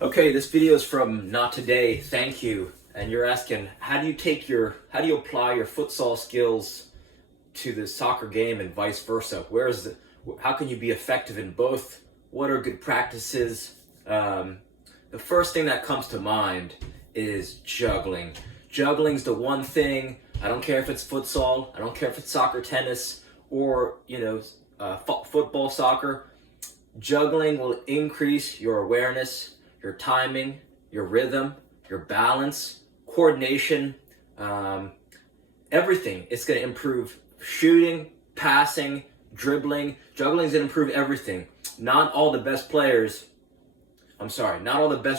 Okay, this video is from Not Today, thank you. And you're asking, how do you apply your futsal skills to the soccer game and vice versa? How can you be effective in both? What are good practices? The first thing that comes to mind is juggling. Juggling's the one thing, I don't care if it's futsal, I don't care if it's soccer, tennis, or, football, soccer. Juggling will increase your awareness, your timing, your rhythm, your balance, coordination, everything. It's going to improve shooting, passing, dribbling. Juggling is going to improve everything. Not all the best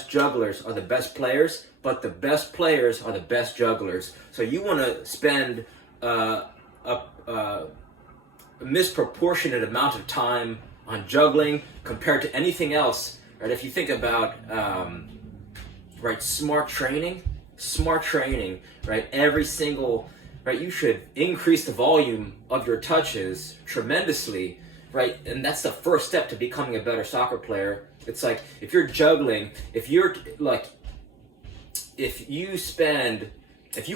jugglers are the best players, but the best players are the best jugglers. So you want to spend a misproportionate amount of time on juggling compared to anything else, right? If you think about smart training, right? You should increase the volume of your touches tremendously, right? And that's the first step to becoming a better soccer player. It's like if you're juggling, if you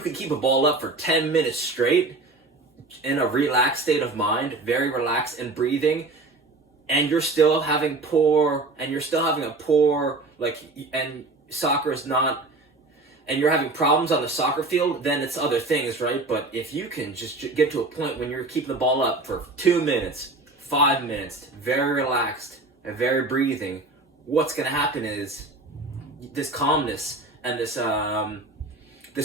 can keep a ball up for 10 minutes straight in a relaxed state of mind, very relaxed and breathing, and you're still having and you're having problems on the soccer field, then it's other things, right? But if you can just get to a point when you're keeping the ball up for 2 minutes, 5 minutes, very relaxed and very breathing, what's going to happen is this calmness and this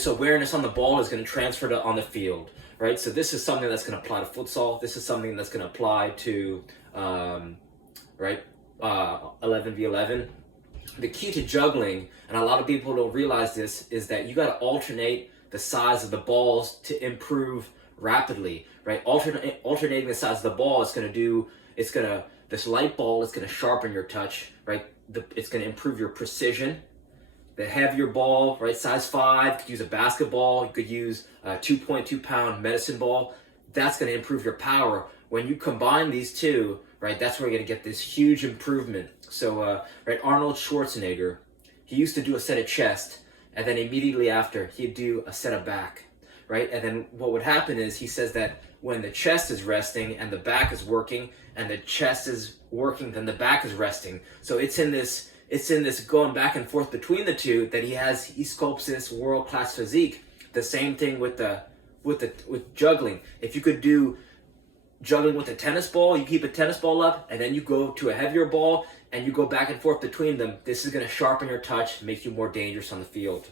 awareness on the ball is going to transfer on the field, right? So this is something that's going to apply to futsal. This is something that's going to apply to 11v11. The key to juggling, and a lot of people don't realize this, is that you got to alternate the size of the balls to improve rapidly, right? Alternating the size of the ball this light ball is going to sharpen your touch, right? It's going to improve your precision. The heavier ball, right, size 5, you could use a basketball, you could use a 2.2 pound medicine ball. That's going to improve your power. When you combine these two, right, that's where you're going to get this huge improvement. So, Arnold Schwarzenegger, he used to do a set of chest, and then immediately after, he'd do a set of back, right? And then what would happen is he says that when the chest is resting and the back is working, and the chest is working, then the back is resting. So it's in this going back and forth between the two that he sculpts this world-class physique. The same thing with juggling. If you could do juggling with a tennis ball, you keep a tennis ball up, and then you go to a heavier ball, and you go back and forth between them. This is going to sharpen your touch, make you more dangerous on the field.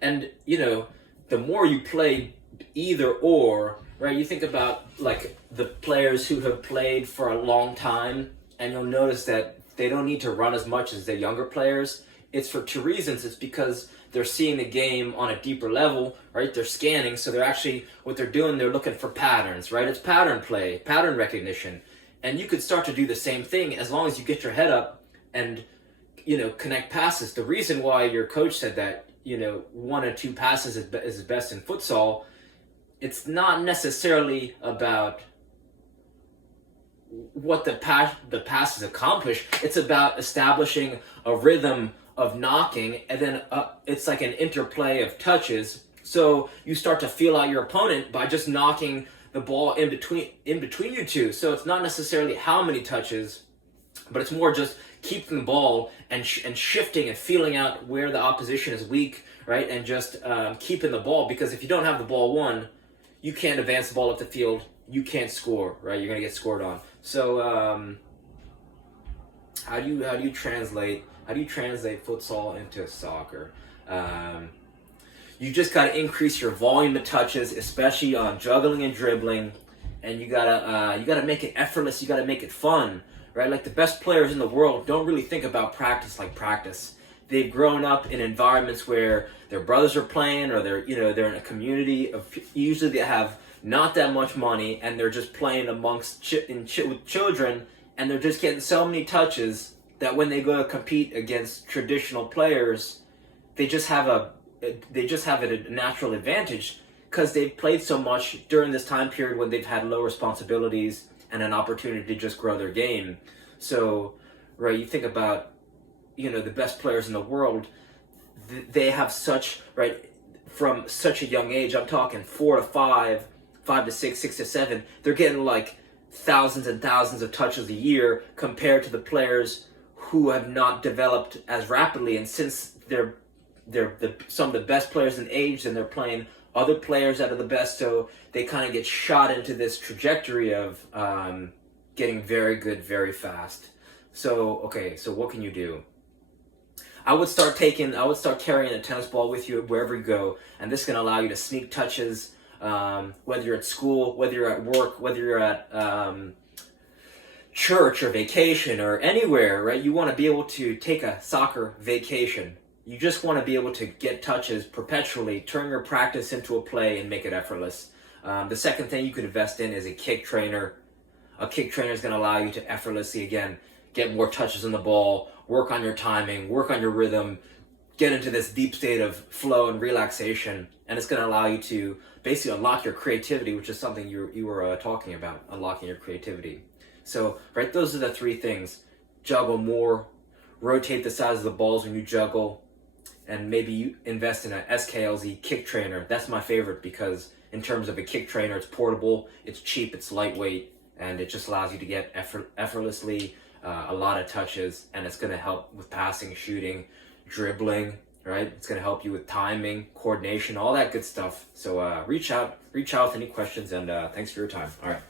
And, the more you play either or, right, you think about, the players who have played for a long time, and you'll notice that they don't need to run as much as the younger players. It's for two reasons. It's because they're seeing the game on a deeper level, right? They're scanning, so what they're doing, they're looking for patterns, right? It's pattern play, pattern recognition. And you could start to do the same thing as long as you get your head up and, connect passes. The reason why your coach said that, 1 or 2 passes is best in futsal, it's not necessarily about what the passes accomplish. It's about establishing a rhythm of knocking, and then it's like an interplay of touches. So you start to feel out your opponent by just knocking the ball in between you two. So it's not necessarily how many touches, but it's more just keeping the ball and shifting and feeling out where the opposition is weak, right? And just keeping the ball, because if you don't have the ball you can't advance the ball up the field. You can't score, right? You're gonna get scored on. So how do you translate futsal into soccer? You just gotta increase your volume of touches, especially on juggling and dribbling, and you gotta make it effortless. You gotta make it fun, right? Like the best players in the world don't really think about practice like practice. They've grown up in environments where their brothers are playing, or they're in a community of, usually they have not that much money, and they're just playing with children, and they're just getting so many touches that when they go to compete against traditional players, they just have a natural advantage because they've played so much during this time period when they've had low responsibilities and an opportunity to just grow their game. So, right, you think about, the best players in the world, they have such, right, from such a young age, I'm talking 4 to 5, 5 to 6, 6 to 7, they're getting like thousands and thousands of touches a year compared to the players who have not developed as rapidly. And since they're some of the best players in age, and they're playing other players out of the best, so they kind of get shot into this trajectory of getting very good very fast. So okay, so what can you do? I would start carrying a tennis ball with you wherever you go, and this is going to allow you to sneak touches, whether you're at school, whether you're at work, whether you're at church or vacation or anywhere, right? You want to be able to take a soccer vacation. You just want to be able to get touches perpetually, turn your practice into a play and make it effortless. The second thing you could invest in is a kick trainer. A kick trainer is going to allow you to effortlessly, again, get more touches on the ball, work on your timing, work on your rhythm, get into this deep state of flow and relaxation, and it's going to allow you to basically unlock your creativity, which is something you were talking about, unlocking your creativity. So, right, those are the three things. Juggle more, rotate the size of the balls when you juggle, and maybe you invest in a SKLZ kick trainer. That's my favorite because in terms of a kick trainer, it's portable, it's cheap, it's lightweight, and it just allows you to get effortlessly a lot of touches, and it's going to help with passing, shooting, dribbling, right? It's going to help you with timing, coordination, all that good stuff. So reach out with any questions, and thanks for your time. All right.